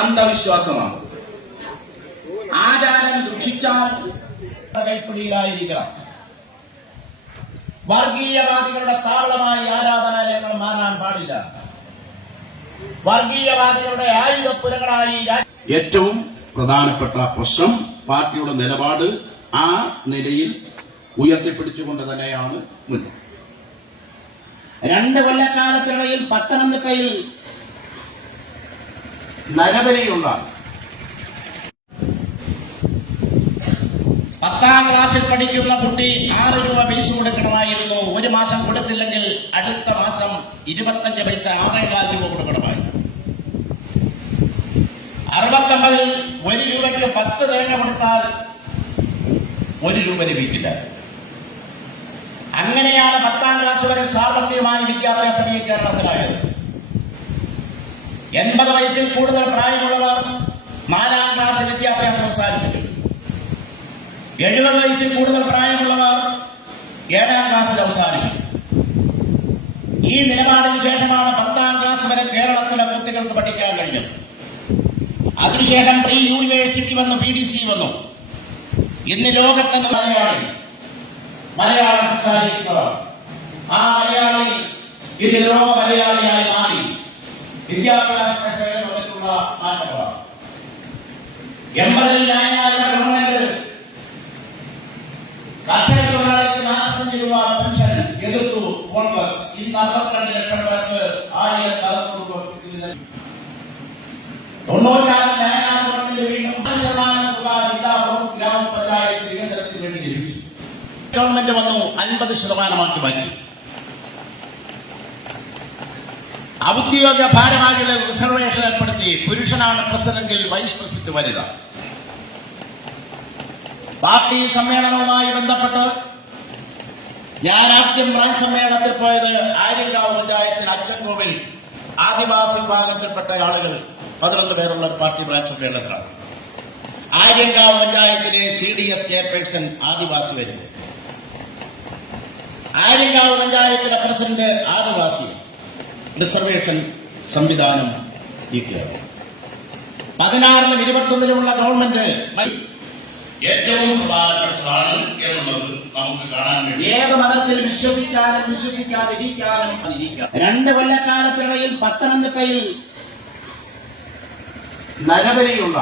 അന്ധവിശ്വാസമാണ്. ആചാരം ദുഷിച്ചാൽ കൈപ്പിടിയിലായിരിക്കണം. വർഗീയവാദികളുടെ താവളമായി ആരാധനാലയങ്ങൾ മാറാൻ പാടില്ല. വർഗീയവാദികളുടെ ആയുധപ്പുരങ്ങളായി ഏറ്റവും പ്രധാനപ്പെട്ട പ്രശ്നം പാർട്ടിയുടെ നിലപാട് ആ നിലയിൽ ഉയർത്തിപ്പിടിച്ചുകൊണ്ട് തന്നെയാണ് മുന്നോട്ട്. 2 കൊല്ലക്കാലത്തിനിടയിൽ പത്തനംതിട്ടയിൽ നരബലിയുള്ള 10ാം ക്ലാസ്സിൽ പഠിക്കുന്ന കുട്ടി 6 രൂപ ഫീസ് കൊടുക്കണമായിരുന്നു. 1 മാസം കൊടുത്തില്ലെങ്കിൽ അടുത്ത മാസം 25 പൈസ 6.25 രൂപ കൊടുക്കണമായി. 69-ൽ 1 രൂപയ്ക്ക് 10 തേങ്ങ കൊടുത്താൽ 1 രൂപ ലഭിക്കില്ല. അങ്ങനെയാണ് 10ാം ക്ലാസ് വരെ സാമ്പത്തികമായ വിദ്യാഭ്യാസം ഈ കേരളത്തിലായത്. 80 വയസ്സിൽ കൂടുതൽ പ്രായമുള്ളവർ 4ാം ക്ലാസ് വിദ്യാഭ്യാസം അവസാനിപ്പിക്കും. 70 വയസ്സിൽ കൂടുതൽ പ്രായമുള്ളവർ 7ാം ക്ലാസ്സിൽ അവസാനിക്കും. ഈ നിലപാടിന് ശേഷമാണ് 10ാം ക്ലാസ് വരെ കേരളത്തിലെ കുട്ടികൾക്ക് പഠിക്കാൻ കഴിഞ്ഞത്. അതിനുശേഷം പ്രീ യൂണിവേഴ്സിറ്റി വന്നു, PDC വന്നു. ഇന്ന് ലോകത്തിന്റെ മലയാളം സംസാരിക്കുന്നവർ, ആ മലയാളി ഇന്ന് ലോക മലയാളിയായി മാറി. വിദ്യാഭ്യാസ മേഖലയിൽ വന്നിട്ടുള്ള മാറ്റങ്ങളാണ്. 80-ൽ ഗവൺമെന്റ് കർഷക തൊഴിലാളിക്ക് 45 രൂപ പെൻഷൻ എതിർത്തു കോൺഗ്രസ്. ഇന്ന് 62 ലക്ഷം പേർക്ക് 1000 കൊടുക്കുന്നു. 96-ൽ ഗവൺമെന്റ് വീണ്ടും 10% തുക ജില്ലാ ബ്ലോക്ക് ഗ്രാമപഞ്ചായത്ത് വികസനത്തിന് വേണ്ടി ലഭിച്ചു. ഗവൺമെന്റ് വന്നു 50% മാറ്റി. ഔദ്യോഗിക ഭാരവാഹികളെ റിസർവേഷൻ ഏർപ്പെടുത്തി. പുരുഷനാണ് പ്രസിഡന്റിൽ വൈസ് പ്രസിഡന്റ് വനിത. പാർട്ടി സമ്മേളനവുമായി ബന്ധപ്പെട്ട് ഞാൻ ആദ്യം ബ്രാഞ്ച് സമ്മേളനത്തിൽ പോയത് ആര്യങ്കാവ് പഞ്ചായത്തിൽ അച്ചൻകോവിൽ ആദിവാസി വിഭാഗത്തിൽപ്പെട്ട ആളുകൾ 11 പേരുള്ള പാർട്ടി ബ്രാഞ്ച് സമ്മേളനത്തിലാണ്. ആര്യങ്കാവ് പഞ്ചായത്തിലെ CDS ചെയർപേഴ്സൺ ആദിവാസി വരും. ആര്യങ്കാവ് പഞ്ചായത്തിലെ പ്രസിഡന്റ് ആദിവാസി. റിസർവേഷൻ സംവിധാനം ഈ കേരളം 16-ലും 21-ലുമുള്ള ഗവൺമെന്റ് ഏറ്റവും പ്രധാനപ്പെട്ടതാണ് എന്നുള്ളത് നമുക്ക് കാണാൻ കഴിയും. ഏത് മതത്തിൽ വിശ്വസിക്കാനും വിശ്വസിക്കാതിരിക്കാനും അതിരിക്കാം. 2 കൊല്ലക്കാലത്തിനിടയിൽ പത്തനംതിട്ടയിൽ നരബലിയുള്ള